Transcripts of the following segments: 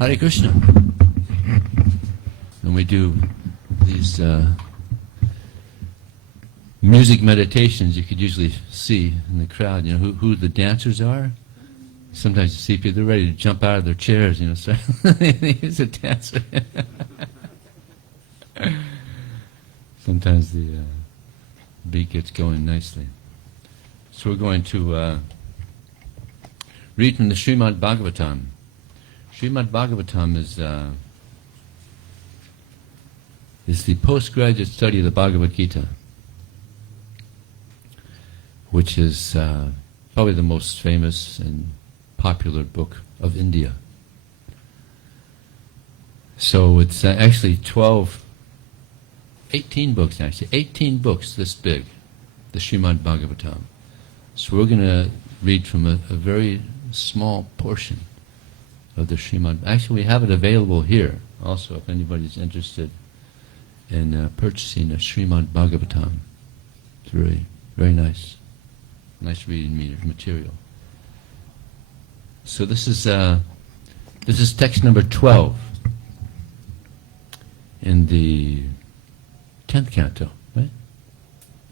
Hare Krishna. When we do these music meditations, you could usually see in the crowd, who the dancers are. Sometimes you see people, they're ready to jump out of their chairs, so he's a dancer. Sometimes the beat gets going nicely. So we're going to read from the Srimad Bhagavatam. Srimad Bhagavatam is the postgraduate study of the Bhagavad Gita, which is probably the most famous and popular book of India. So it's actually 18 books actually, 18 books this big, the Srimad Bhagavatam. So we're going to read from a very small portion of the Srimad. Actually, we have it available here also if anybody's interested in purchasing a Srimad Bhagavatam. It's very, very nice reading material. So this is text number 12 in the 10th canto, right?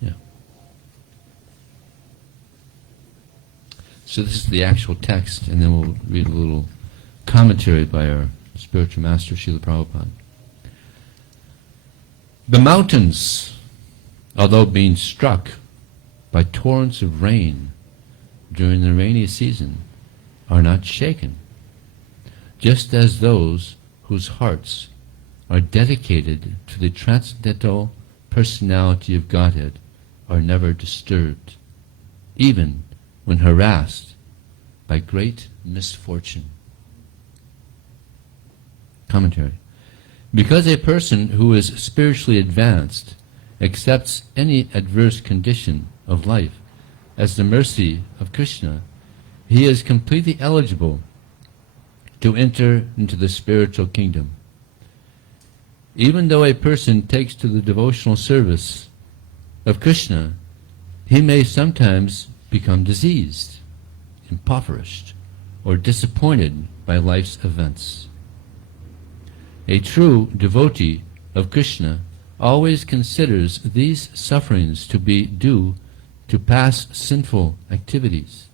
Yeah. So this is the actual text, and then we'll read a little commentary by our spiritual master, Srila Prabhupada. The mountains, although being struck by torrents of rain during the rainy season, are not shaken, just as those whose hearts are dedicated to the transcendental personality of Godhead are never disturbed, even when harassed by great misfortune. Commentary. Because a person who is spiritually advanced accepts any adverse condition of life as the mercy of Krishna, he is completely eligible to enter into the spiritual kingdom. Even though a person takes to the devotional service of Krishna, he may sometimes become diseased, impoverished, or disappointed by life's events. A true devotee of Krishna always considers these sufferings to be due to past sinful activities,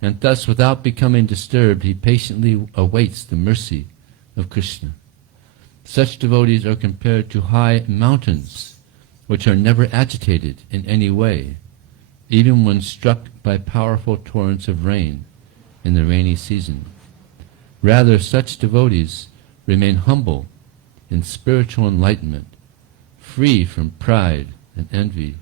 and thus without becoming disturbed he patiently awaits the mercy of Krishna. Such devotees are compared to high mountains which are never agitated in any way, even when struck by powerful torrents of rain in the rainy season. Rather, such devotees remain humble in spiritual enlightenment, free from pride and envy.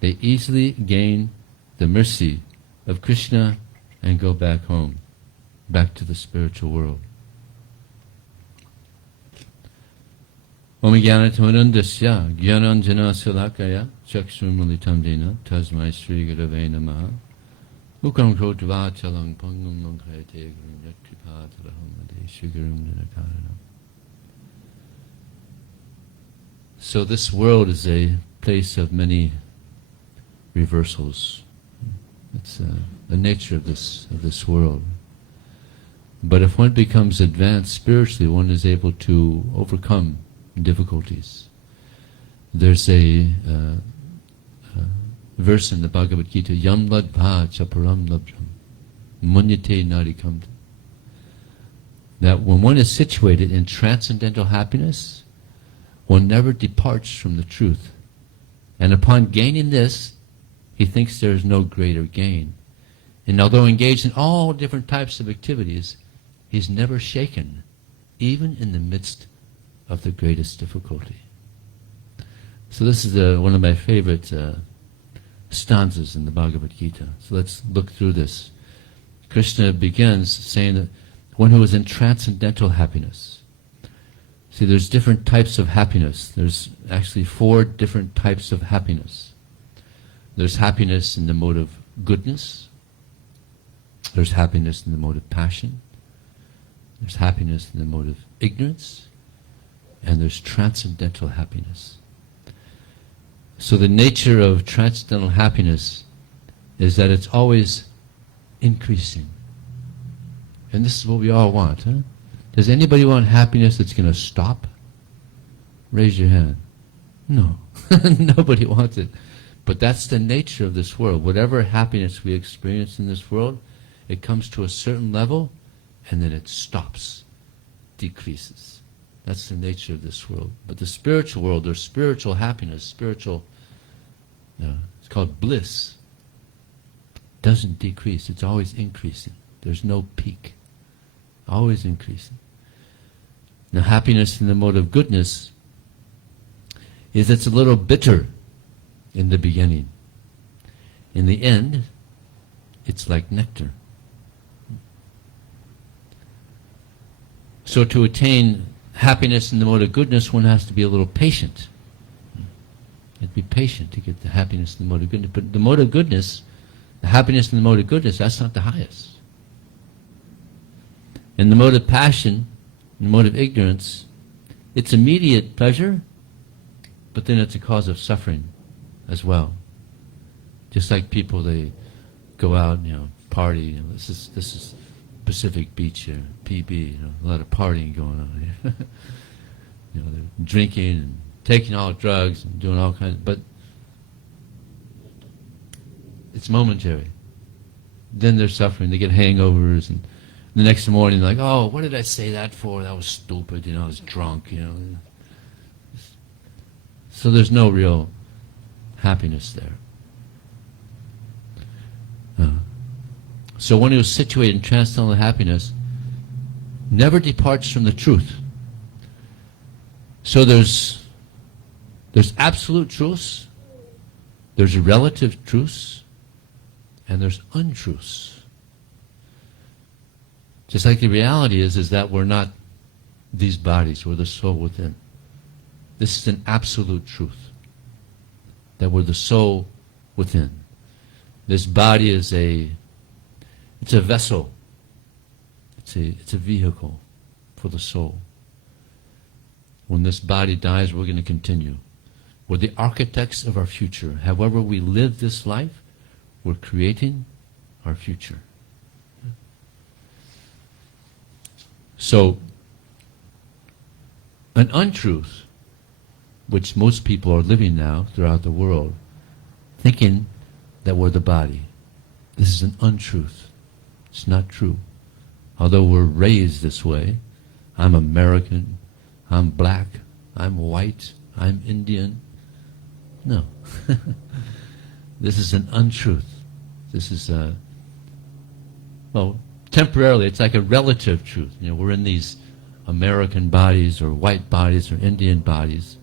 They easily gain the mercy of Krishna and go back home, back to the spiritual world. Om Jnanatamurandasya Jnananjana Salakaya Chakshurmalitam Dena Tasmai Sri Gurave Namaha Ukam Krodva Chalang Pangam Mankrayate Gurun Yatkripa Talahamade Shri Gurum Ninakarana. So this world is a place of many reversals. It's the nature of this world. But if one becomes advanced spiritually, one is able to overcome difficulties. There's a verse in the Bhagavad Gita, Yam ladbha chaparam labjam munyate narikam, that when one is situated in transcendental happiness, one never departs from the truth. And upon gaining this, he thinks there is no greater gain. And although engaged in all different types of activities, he's never shaken, even in the midst of the greatest difficulty. So this is one of my favorite stanzas in the Bhagavad Gita. So let's look through this. Krishna begins saying that one who is in transcendental happiness. See, there's different types of happiness. There's actually 4 different types of happiness. There's happiness in the mode of goodness. There's happiness in the mode of passion. There's happiness in the mode of ignorance. And there's transcendental happiness. So the nature of transcendental happiness is that it's always increasing. And this is what we all want, huh? Does anybody want happiness that's going to stop? Raise your hand. No. Nobody wants it. But that's the nature of this world. Whatever happiness we experience in this world, it comes to a certain level and then it stops, decreases. That's the nature of this world. But the spiritual world, there's spiritual happiness, spiritual, it's called bliss. Doesn't decrease, it's always increasing. There's no peak. Always increasing. Now happiness in the mode of goodness is it's a little bitter in the beginning. In the end, it's like nectar. So to attain happiness in the mode of goodness, one has to be a little patient. You have to be patient to get the happiness in the mode of goodness. But the mode of goodness, the happiness in the mode of goodness, that's not the highest. In the mode of passion, in the mode of ignorance, it's immediate pleasure, but then it's a cause of suffering as well. Just like people, they go out, party. This is Pacific Beach here, PB. A lot of partying going on here. They're drinking and taking all drugs and doing all kinds. But it's momentary. Then they're suffering. They get hangovers, and the next morning, like, oh, what did I say that for? That was stupid. I was drunk. So there's no real happiness there. So one who is situated in transcendental happiness never departs from the truth. So there's absolute truths, there's relative truths, and there's untruths. Just like the reality is that we're not these bodies, we're the soul within. This is an absolute truth, that we're the soul within. This body is it's a vessel. It's a vehicle for the soul. When this body dies, we're going to continue. We're the architects of our future. However we live this life, we're creating our future. So, an untruth, which most people are living now throughout the world, thinking that we're the body. This is an untruth. It's not true. Although we're raised this way, I'm American, I'm black, I'm white, I'm Indian. No. This is an untruth. This is temporarily, it's like a relative truth. We're in these American bodies or white bodies or Indian bodies,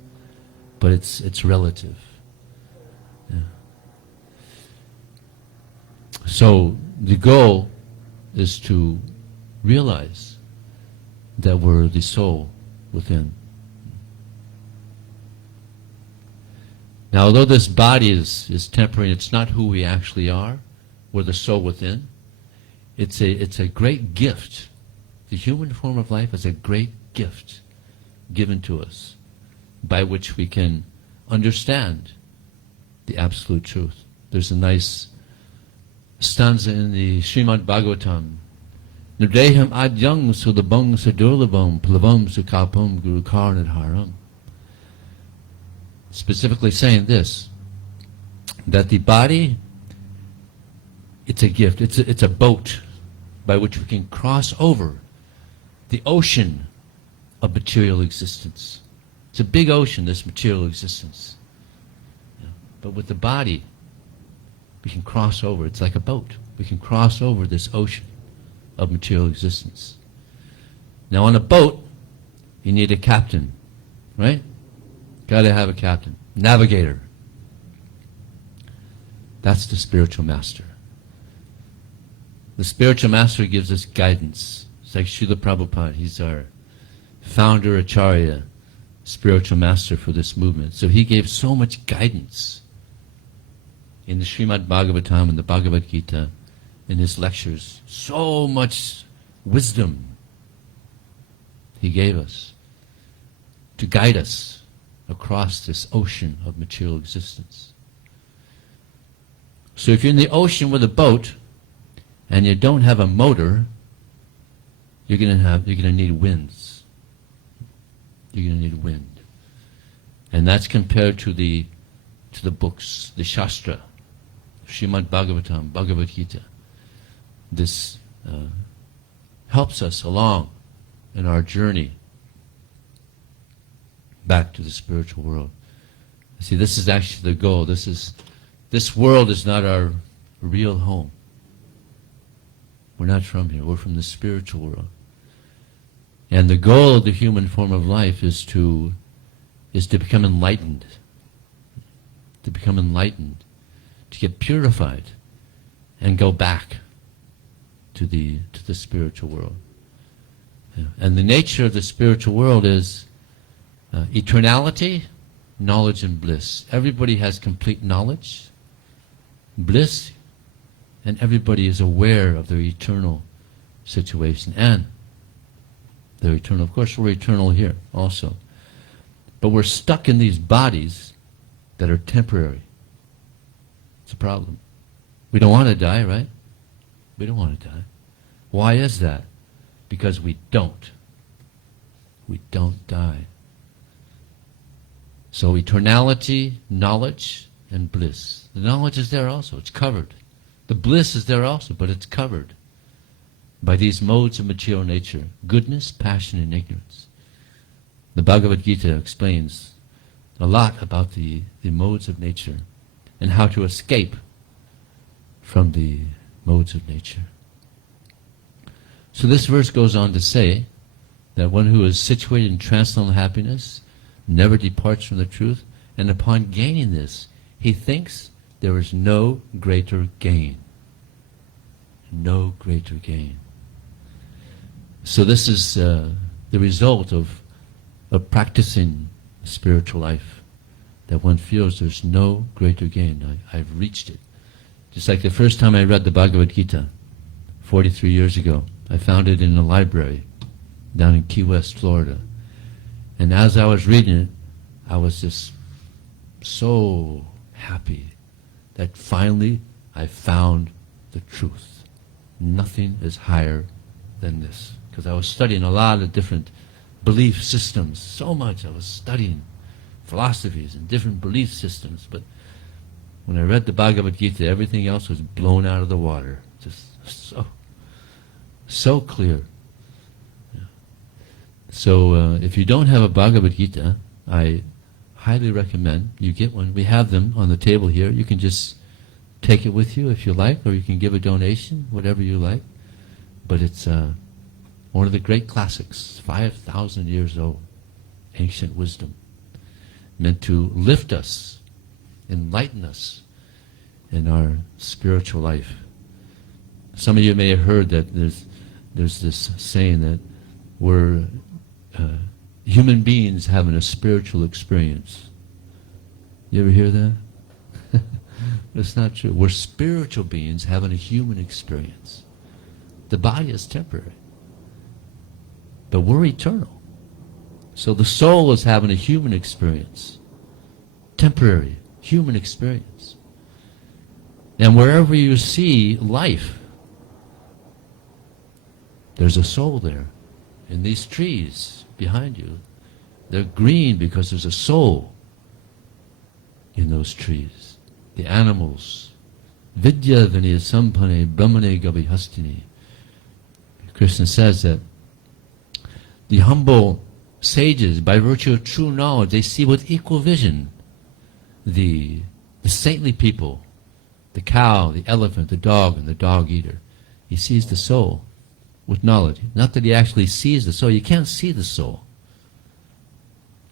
but it's relative. Yeah. So the goal is to realize that we're the soul within. Now, although this body is temporary, it's not who we actually are. We're the soul within. It's a great gift. The human form of life is a great gift given to us, by which we can understand the absolute truth. There's a nice stanza in the Srimad Bhagavatam. Nudeham adyang sudabang sadurlabam plavam sukapam guru karnadharam. Specifically saying this, that the body, it's a gift, it's a boat by which we can cross over the ocean of material existence. It's a big ocean, this material existence. But with the body, we can cross over. It's like a boat. We can cross over this ocean of material existence. Now on a boat, you need a captain, right? Got to have a captain. Navigator. That's the spiritual master. The spiritual master gives us guidance. It's like Srila Prabhupada. He's our founder, acharya, spiritual master for this movement. So he gave so much guidance in the Srimad Bhagavatam and the Bhagavad Gita, in his lectures. So much wisdom he gave us to guide us across this ocean of material existence. So if you're in the ocean with a boat and you don't have a motor, you're going to need winds. You're going to need wind. And that's compared to the books, the Shastra, Srimad Bhagavatam, Bhagavad Gita. This helps us along in our journey back to the spiritual world. See, this is actually the goal. This world is not our real home. We're not from here. We're from the spiritual world. And the goal of the human form of life is to become enlightened. To become enlightened. To get purified and go back to the spiritual world. Yeah. And the nature of the spiritual world is eternality, knowledge and bliss. Everybody has complete knowledge, bliss, and everybody is aware of their eternal situation and their eternal. Of course, we're eternal here also. But we're stuck in these bodies that are temporary. It's a problem. We don't want to die, right? We don't want to die. Why is that? Because we don't. We don't die. So eternality, knowledge, and bliss. The knowledge is there also. It's covered. The bliss is there also, but it's covered by these modes of material nature: goodness, passion, and ignorance. The Bhagavad Gita explains a lot about the modes of nature and how to escape from the modes of nature. So this verse goes on to say that one who is situated in transcendental happiness never departs from the truth, and upon gaining this, he thinks there is no greater gain. No greater gain. So this is the result of practicing spiritual life, that one feels there's no greater gain. I've reached it. Just like the first time I read the Bhagavad Gita, 43 years ago, I found it in a library down in Key West, Florida. And as I was reading it, I was just so happy that finally I found the truth. Nothing is higher than this. Because I was studying a lot of different belief systems, so much. I was studying philosophies and different belief systems, but when I read the Bhagavad Gita, everything else was blown out of the water. Just so clear. Yeah. So if you don't have a Bhagavad Gita, I highly recommend you get one. We have them on the table here. You can just take it with you if you like, or you can give a donation, whatever you like. But it's one of the great classics, 5,000 years old, ancient wisdom, meant to lift us, enlighten us in our spiritual life. Some of you may have heard that there's this saying that we're human beings having a spiritual experience. You ever hear that? That's not true. We're spiritual beings having a human experience. The body is temporary, but we're eternal. So the soul is having a human experience, temporary human experience. And wherever you see life, there's a soul there. In these trees behind you, they're green because there's a soul in those trees. The animals, Vidya Vinaya Sampane Brahmane Gabihastini. Krishna says that the humble sages, by virtue of true knowledge, they see with equal vision the saintly people, the cow, the elephant, the dog, and the dog eater. He sees the soul with knowledge. Not that he actually sees the soul. You can't see the soul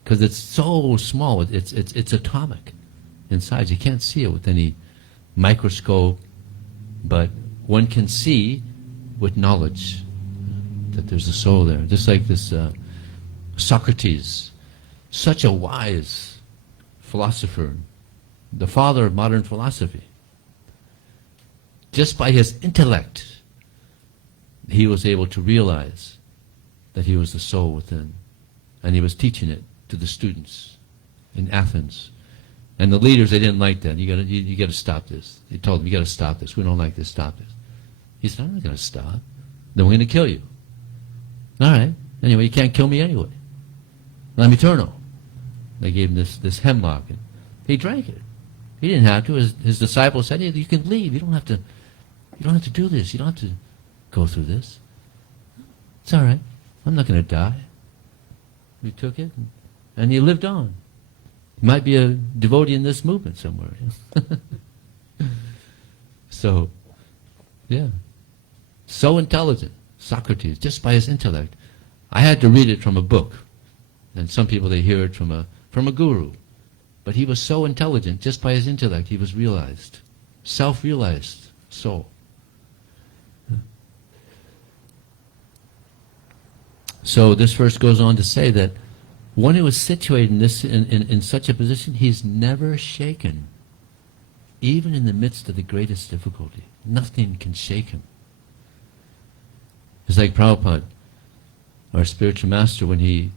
because it's so small. It's atomic inside. You can't see it with any microscope, but one can see with knowledge that there's a soul there. Just like this Socrates, such a wise philosopher, the father of modern philosophy. Just by his intellect, he was able to realize that he was the soul within. And he was teaching it to the students in Athens. And the leaders, they didn't like that. You got to stop this. They told them, you got to stop this. We don't like this. Stop this. He said, I'm not going to stop. Then we're going to kill you. All right. Anyway, you can't kill me anyway. I'm eternal. They gave him this hemlock, and he drank it. He didn't have to. His disciples said, "Hey, you can leave. You don't have to do this. You don't have to go through this. It's all right. I'm not going to die." He took it, and he lived on. He might be a devotee in this movement somewhere. So, yeah. So intelligent, Socrates, just by his intellect. I had to read it from a book. And some people, they hear it from a guru. But he was so intelligent, just by his intellect, he was realized. Self-realized soul. So this verse goes on to say that one who is situated in such a position, he's never shaken. Even in the midst of the greatest difficulty. Nothing can shake him. It's like Prabhupada, our spiritual master, when he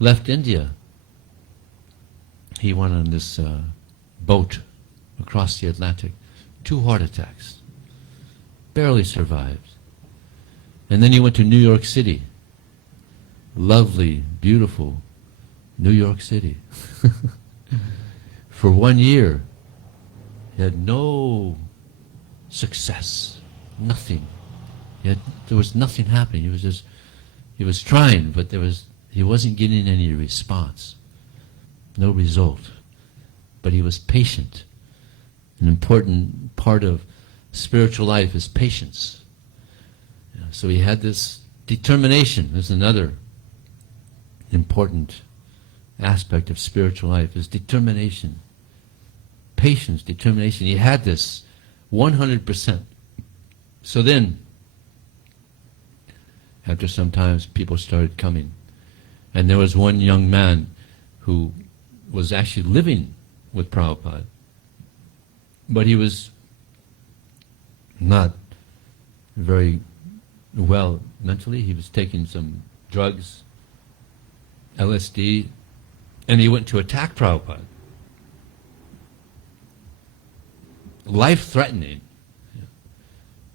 left India, he went on this boat across the Atlantic. 2 heart attacks. Barely survived. And then he went to New York City. Lovely, beautiful New York City. For 1 year, he had no success. Nothing. There was nothing happening. He was trying, but he wasn't getting any response. No result. But he was patient. An important part of spiritual life is patience. So he had this determination. There's another important aspect of spiritual life, is determination. Patience, determination. He had this 100%. So then, after some time, people started coming. And there was one young man who was actually living with Prabhupada. But he was not very well mentally. He was taking some drugs, LSD, and he went to attack Prabhupada. Life-threatening.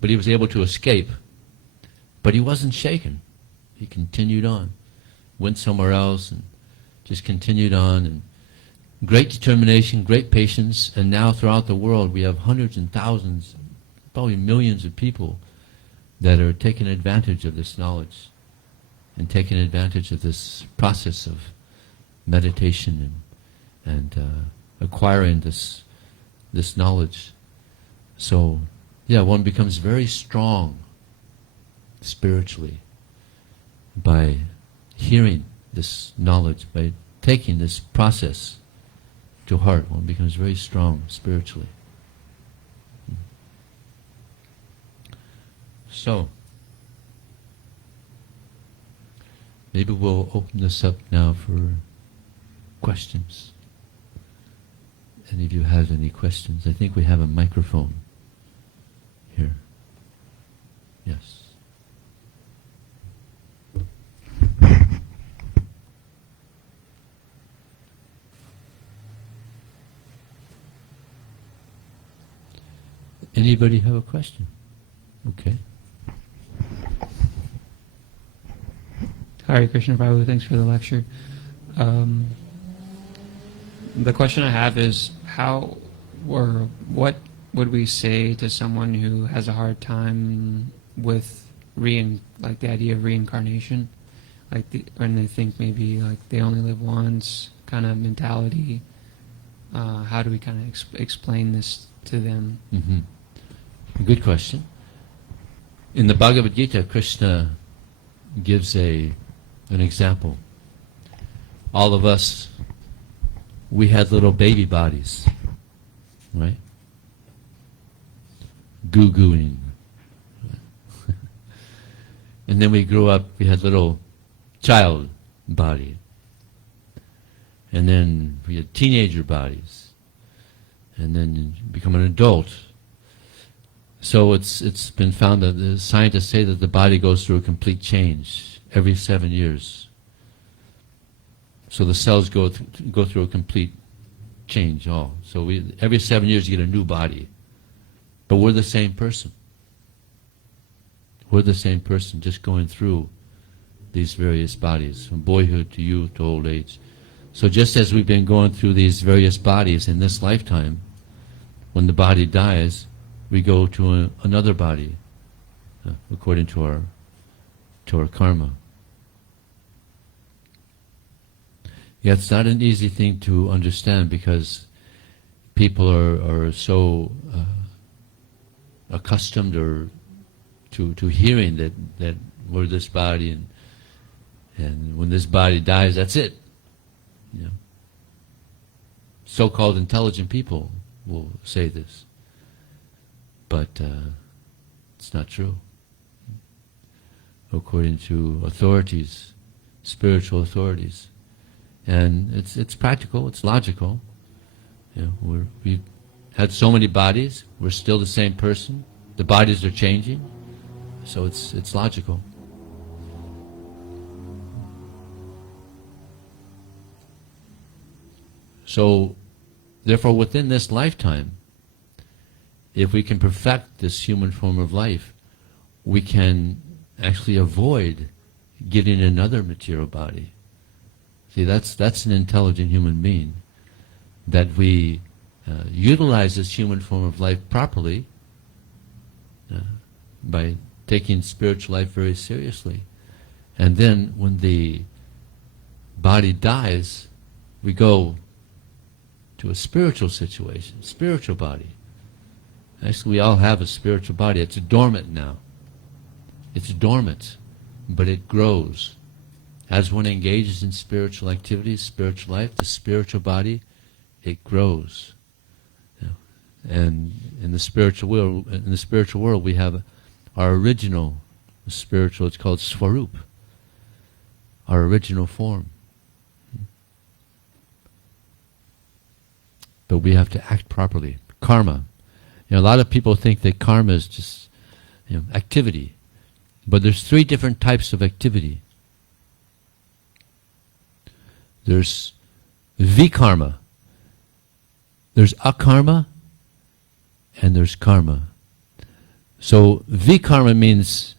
But he was able to escape. But he wasn't shaken. He continued on. Went somewhere else and just continued on. And great determination, great patience. And now throughout the world we have hundreds and thousands, probably millions of people that are taking advantage of this knowledge and taking advantage of this process of meditation and acquiring this knowledge. So, yeah, one becomes very strong spiritually by hearing this knowledge, by taking this process to heart. One becomes very strong spiritually. So, maybe we'll open this up now for questions. Any of you have any questions? I think we have a microphone here. Yes. Anybody have a question? Okay. Hare Krishna Prabhu, thanks for the lecture. The question I have is what would we say to someone who has a hard time with the idea of reincarnation, when they think maybe they only live once kind of mentality? How do we kind of explain this to them? Mm-hmm. Good question. In the Bhagavad Gita, Krishna gives an example. All of us, we had little baby bodies, right? Goo-gooing. And then we grew up, we had little child body. And then we had teenager bodies. And then become an adult. So it's been found that the scientists say that the body goes through a complete change every 7 years. So the cells go through a complete change all. So every 7 years you get a new body. But we're the same person. We're the same person, just going through these various bodies, from boyhood to youth to old age. So just as we've been going through these various bodies in this lifetime, when the body dies, we go to another body, according to our karma. Yeah, it's not an easy thing to understand because people are so accustomed or to hearing that we're this body, and when this body dies, that's it. You know, so-called intelligent people will say this, but it's not true. According to authorities, spiritual authorities, and it's practical, it's logical. You know, we've had so many bodies, we're still the same person. The bodies are changing, so it's logical. So, therefore, within this lifetime, if we can perfect this human form of life, we can actually avoid getting another material body. See, that's an intelligent human being, that we utilize this human form of life properly by taking spiritual life very seriously. And then when the body dies, we go to a spiritual situation, spiritual body. Actually, we all have a spiritual body. It's dormant now. It's dormant, but it grows. As one engages in spiritual activities, spiritual life, the spiritual body, it grows. You know, and in the spiritual world, we have our original spiritual. It's called Swarup, our original form. But we have to act properly. Karma. You know, a lot of people think that karma is just, you know, activity. But there's 3 different types of activity. There's vikarma, there's akarma, and there's karma. So vikarma means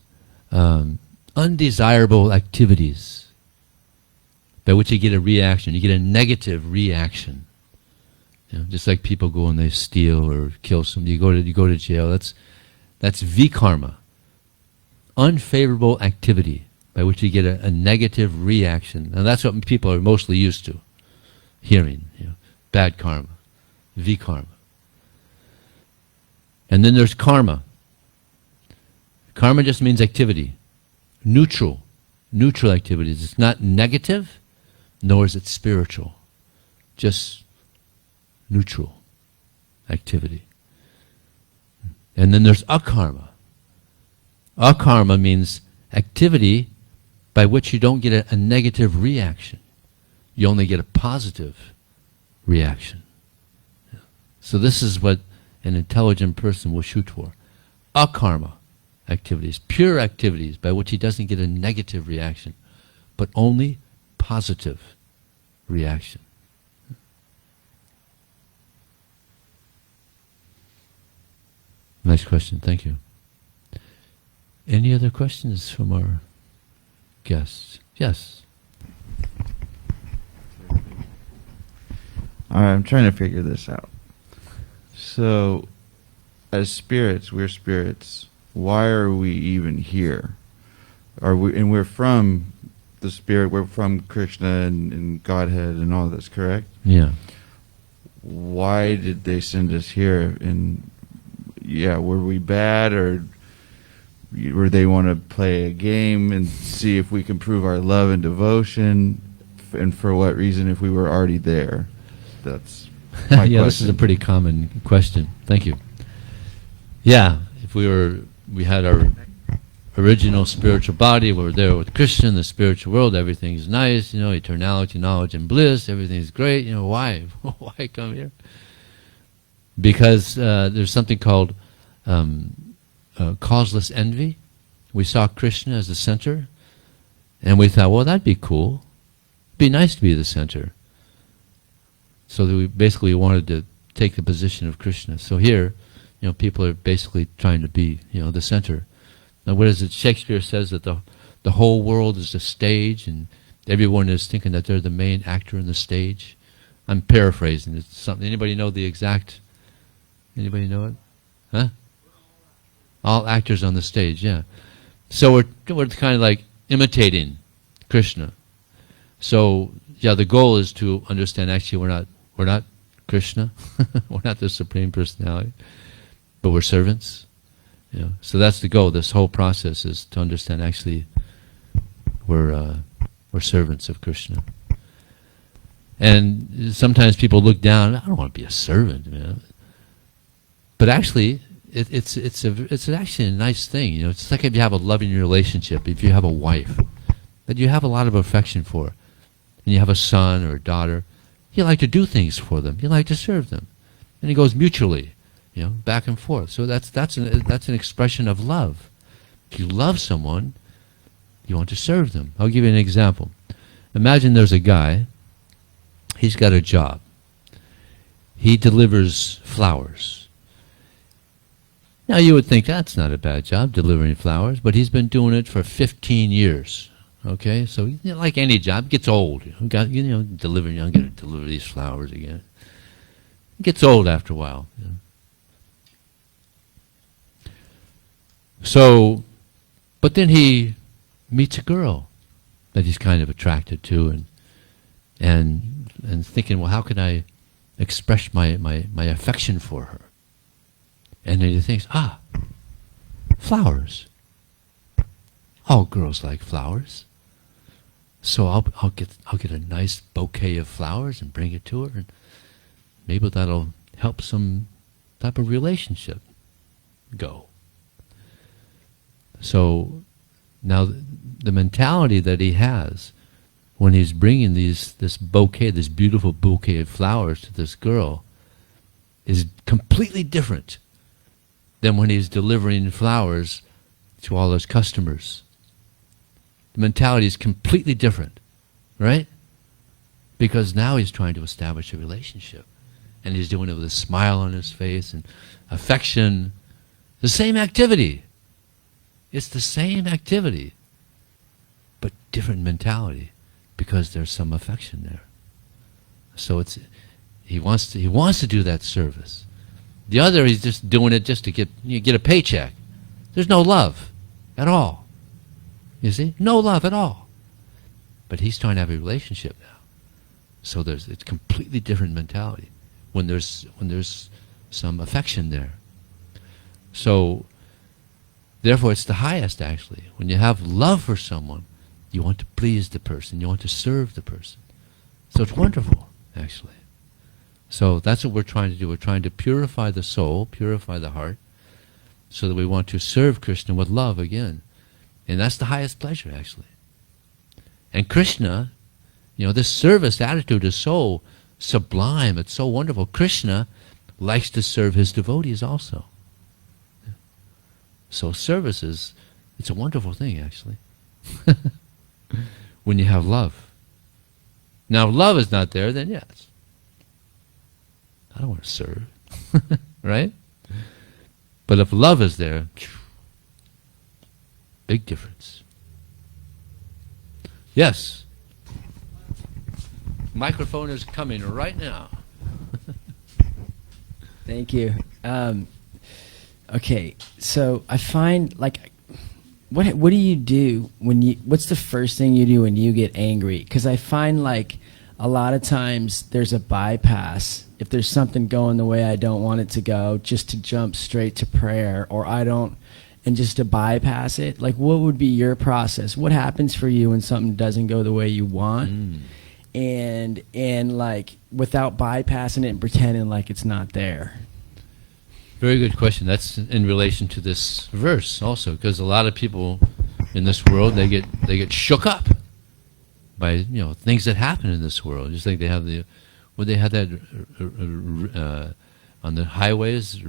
undesirable activities by which you get a reaction. You get a negative reaction. You know, just like people go and they steal or kill somebody, you go to jail. That's vikarma, unfavorable activity by which you get a negative reaction. And that's what people are mostly used to hearing, you know, bad karma, vikarma. And then there's karma. Karma just means activity, neutral activities. It's not negative, nor is it spiritual, just neutral activity. And then there's akarma. Akarma means activity by which you don't get a negative reaction. You only get a positive reaction. So this is what an intelligent person will shoot for. Akarma activities, pure activities by which he doesn't get a negative reaction, but only positive reaction. Nice question, thank you. Any other questions from our guests? Yes. All right, I'm trying to figure this out. So, as spirits, we're spirits. Why are we even here? And we're from the spirit. We're from Krishna and Godhead and all this, correct? Yeah. Why did they send us here? And yeah, were we bad, or they want to play a game and see if we can prove our love and devotion, and for what reason if we were already there? That's my yeah, question. this is a pretty common question. Thank you. Yeah, if we had our original spiritual body, we were there with Krishna in the spiritual world, everything's nice, you know, eternality, knowledge, and bliss, everything's great, you know, why? Why come here? Because there's something called causeless envy. We saw Krishna as the center, and we thought, well, that'd be cool. It'd be nice to be the center. So that we basically wanted to take the position of Krishna. So here, you know, people are basically trying to be, you know, the center. Now, what is it? Shakespeare says that the whole world is a stage, and everyone is thinking that they're the main actor in the stage. I'm paraphrasing. It's something. Anybody know the exact? Anybody know it? Huh? All actors on the stage. Yeah. So we're kind of like imitating Krishna. So yeah, the goal is to understand. Actually, we're not Krishna. We're not the Supreme Personality, but we're servants. You know. So that's the goal. This whole process is to understand. Actually, we're servants of Krishna. And sometimes people look down. I don't want to be a servant, man. But actually, it's actually a nice thing. You know, it's like if you have a loving relationship. If you have a wife that you have a lot of affection for, and you have a son or a daughter, you like to do things for them. You like to serve them, and it goes mutually, you know, back and forth. So that's an expression of love. If you love someone, you want to serve them. I'll give you an example. Imagine there's a guy. He's got a job. He delivers flowers. Now you would think that's not a bad job, delivering flowers, but he's been doing it for 15 years. Okay, so you know, like any job, it gets old. I'm going to deliver these flowers again. It gets old after a while. You know. So, but then he meets a girl that he's kind of attracted to, and thinking, well, how can I express my affection for her? And then he thinks, flowers. All girls like flowers. So I'll get a nice bouquet of flowers and bring it to her, and maybe that'll help some type of relationship go. So now the mentality that he has when he's bringing this beautiful bouquet of flowers to this girl is completely different than when he's delivering flowers to all his customers. The mentality is completely different, right? Because now he's trying to establish a relationship. And he's doing it with a smile on his face and affection. The same activity. It's the same activity, but different mentality, because there's some affection there. So he wants to do that service. The other, he's just doing it just to get a paycheck. There's no love at all. You see? No love at all. But he's trying to have a relationship now. So it's completely different mentality when there's some affection there. So therefore it's the highest, actually. When you have love for someone, you want to please the person, you want to serve the person. So it's wonderful, actually. So that's what we're trying to do. We're trying to purify the soul, purify the heart, so that we want to serve Krishna with love again. And that's the highest pleasure, actually. And Krishna, this service attitude is so sublime, it's so wonderful. Krishna likes to serve his devotees also. So service it's a wonderful thing, actually. When you have love. Now, if love is not there, then yes. I don't want to serve. Right? But if love is there, big difference. Yes. Microphone is coming right now. Thank you. Okay, so I find, what do you do what's the first thing you do when you get angry? Because I find a lot of times there's a bypass. If there's something going the way I don't want it to go, just to jump straight to prayer, and just to bypass it. What would be your process? What happens for you when something doesn't go the way you want? And without bypassing it and pretending like it's not there. Very good question. That's in relation to this verse also, because a lot of people in this world, they get shook up by things that happen in this world. Just like they have that on the highways,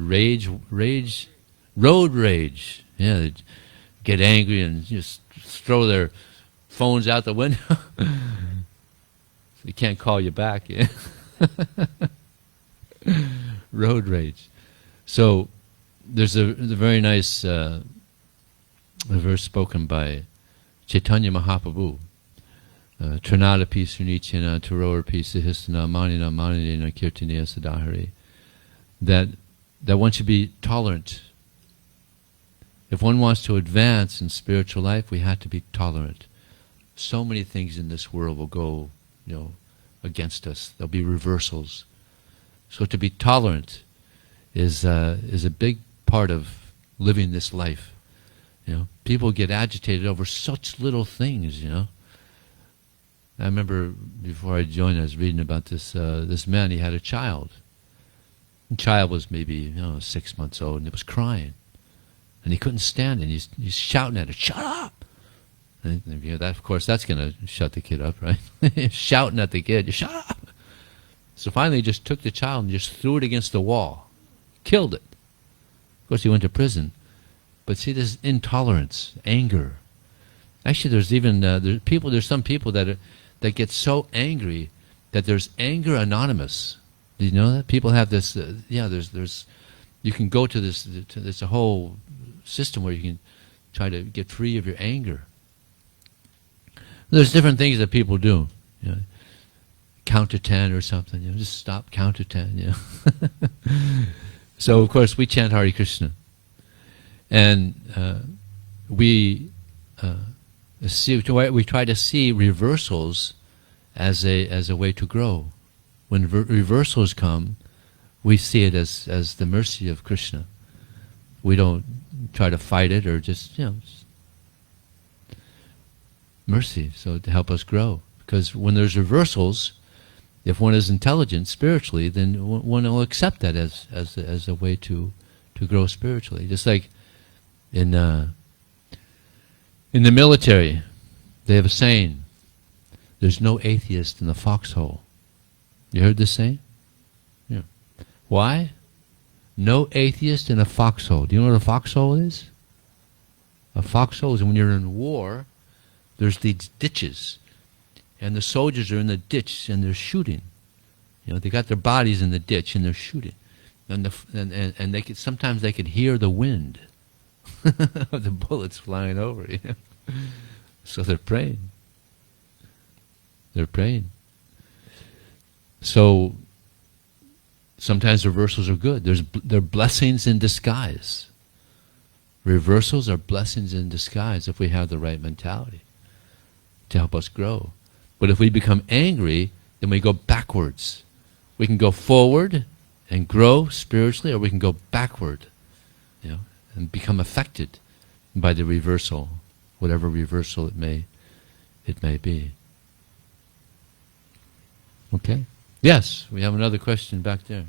road rage. Yeah, they get angry and just throw their phones out the window. They can't call you back. Yeah. Road rage. So there's a very nice a verse spoken by Chaitanya Mahaprabhu. Trinadapi Sunichena Tarorapi Sahistana Manina Manina Kirtanaya Sadahari. That one should be tolerant. If one wants to advance in spiritual life, we have to be tolerant. So many things in this world will go, against us. There'll be reversals. So to be tolerant is a big part of living this life. People get agitated over such little things. I remember before I joined, I was reading about this man. He had a child. The child was maybe 6 months old, and it was crying, and he couldn't stand it. He's shouting at it, "Shut up!" And that, of course, that's going to shut the kid up, right? Shouting at the kid, "You shut up!" So finally, he just took the child and just threw it against the wall, killed it. Of course, he went to prison. But see, this intolerance, anger. Actually, there's even there's some people that get so angry that there's anger anonymous. Do you know that people have this? There's you can go to this. There's a whole system where you can try to get free of your anger. There's different things that people do. Count to 10 or something. Just stop, count to 10. So of course we chant Hare Krishna, and we try to see reversals as a way to grow. When reversals come, we see it as the mercy of Krishna. We don't try to fight it or just mercy, so to help us grow. Because when there's reversals, if one is intelligent spiritually, then one will accept that as a way to grow spiritually. Just like in the military, they have a saying: "There's no atheist in the foxhole." You heard this saying? Yeah. Why? No atheist in a foxhole. Do you know what a foxhole is? A foxhole is when you're in war. There's these ditches, and the soldiers are in the ditch and they're shooting. They got their bodies in the ditch and they're shooting, and they could sometimes hear the wind of the bullets flying over. So they're praying. They're praying. So sometimes reversals are good. They're blessings in disguise. Reversals are blessings in disguise if we have the right mentality to help us grow. But if we become angry, then we go backwards. We can go forward and grow spiritually, or we can go backward, and become affected by the reversal, whatever reversal it may be. Okay. Yes, we have another question back there.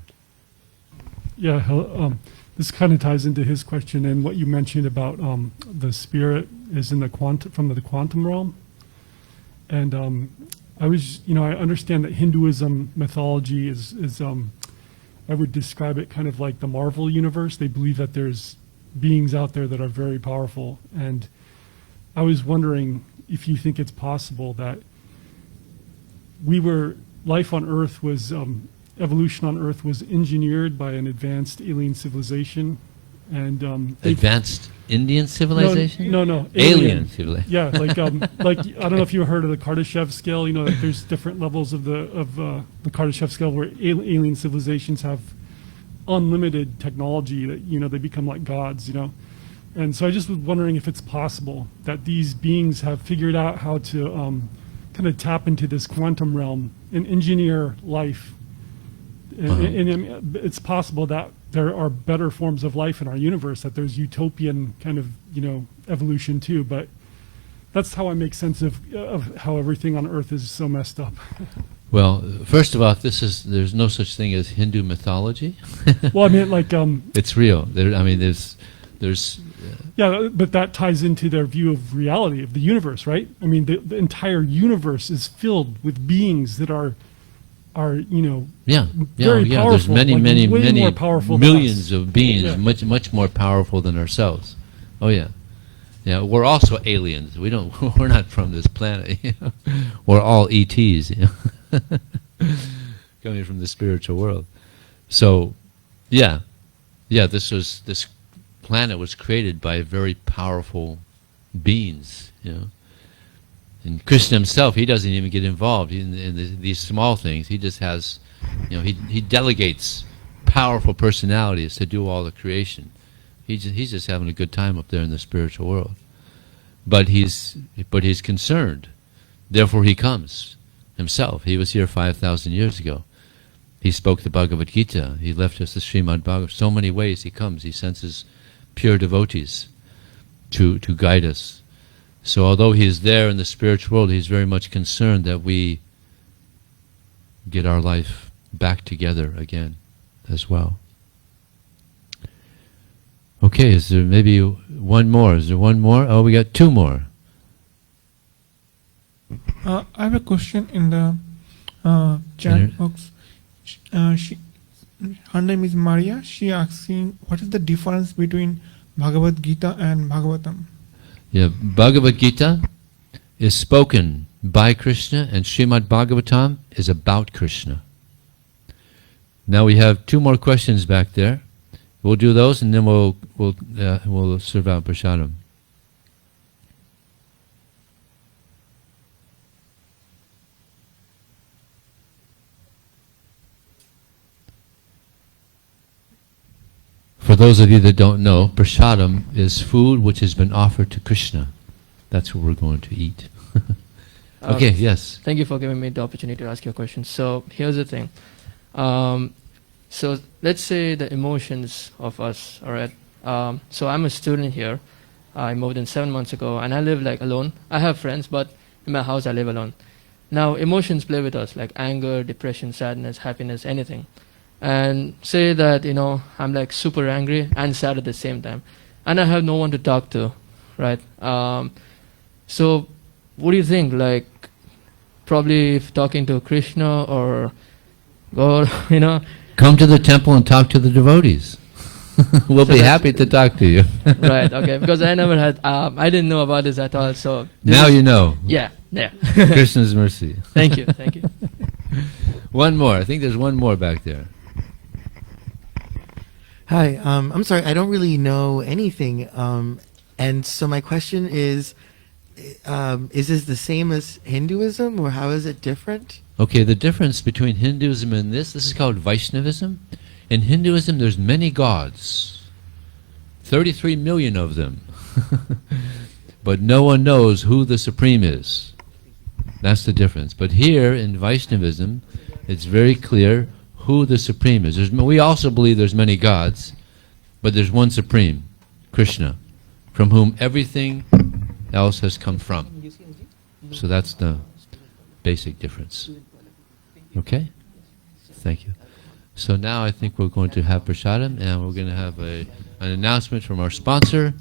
Yeah, this kind of ties into his question and what you mentioned about the spirit is in the from the quantum realm. And I understand that Hinduism mythology is I would describe it kind of like the Marvel universe. They believe that there's beings out there that are very powerful. And I was wondering if you think it's possible that life on Earth was, evolution on Earth was engineered by an advanced alien civilization. And advanced Indian civilization? No. Alien civilization. Yeah, like I don't know if you heard of the Kardashev scale. Like there's different levels of the Kardashev scale where alien civilizations have unlimited technology that they become like gods. And so I just was wondering if it's possible that these beings have figured out how to kind of tap into this quantum realm and engineer life. And it's possible that there are better forms of life in our universe, that there's utopian kind of, evolution too. But that's how I make sense of how everything on Earth is so messed up. Well, first of all, there's no such thing as Hindu mythology. Well, I mean, like... it's real. There's yeah, but that ties into their view of reality, of the universe, right? I mean, the entire universe is filled with beings that are very powerful. There's many more powerful millions of beings, much more powerful than ourselves. Oh yeah, we're also aliens. We're not from this planet. We're all ETs, coming from the spiritual world. So, this planet was created by very powerful beings, you know. And Krishna himself, he doesn't even get involved in these small things. He just has, you know, he delegates powerful personalities to do all the creation. He's just having a good time up there in the spiritual world. But he's concerned. Therefore he comes himself. He was here 5,000 years ago. He spoke the Bhagavad Gita. He left us the Srimad Bhagavatam. So many ways he comes. He sends his pure devotees to guide us. So although he is there in the spiritual world, he's very much concerned that we get our life back together again as well. Okay, is there maybe one more? Is there one more? Oh, we got two more. I have a question in the chat box. Her name is Maria. She asking, what is the difference between Bhagavad Gita and Bhagavatam? Yeah, Bhagavad Gita is spoken by Krishna, and Srimad Bhagavatam is about Krishna. Now we have two more questions back there. We'll do those, and then we'll serve out prasadam. For those of you that don't know, prasadam is food which has been offered to Krishna. That's what we're going to eat. Okay, yes. Thank you for giving me the opportunity to ask you a question. So here's the thing. So let's say the emotions of us, all right? So I'm a student here. I moved in 7 months ago, and I live like alone. I have friends, but in my house I live alone. Now emotions play with us, like anger, depression, sadness, happiness, anything. And say that, you know, I'm like super angry and sad at the same time, and I have no one to talk to, right? So what do you think? Like, probably if talking to Krishna or God, you know. Come to the temple and talk to the devotees. We'll be happy to talk to you. Right, okay, because I never had, I didn't know about this at all, so. Now you know. Yeah. Krishna's mercy. Thank you. One more. I think there's one more back there. Hi, I'm sorry, I don't really know anything. And so my question is this the same as Hinduism, or how is it different? Okay, the difference between Hinduism and this is called Vaishnavism. In Hinduism, there's many gods, 33 million of them. But no one knows who the Supreme is. That's the difference. But here in Vaishnavism, it's very clear who the Supreme is. We also believe there's many gods, but there's one Supreme, Krishna, from whom everything else has come from. So that's the basic difference. Okay? Thank you. So now I think we're going to have prasadam, and we're going to have an announcement from our sponsor.